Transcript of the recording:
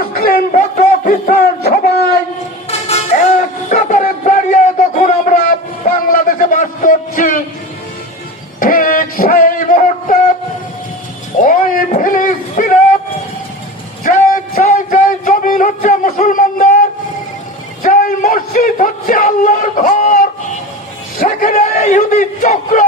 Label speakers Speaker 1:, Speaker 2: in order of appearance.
Speaker 1: মুসলিম বৌদ্ধ খ্রিস্টান সবাই এক কাতারে দাঁড়িয়ে তখন আমরা বাংলাদেশে বাস করছি। ঠিক সেই মুহূর্তে ওই ফিলিস্তিনে যে যে যে জমিন হচ্ছে মুসলমানদের, যেই মসজিদ হচ্ছে আল্লাহর ঘর, সেখানে ইহুদি চক্র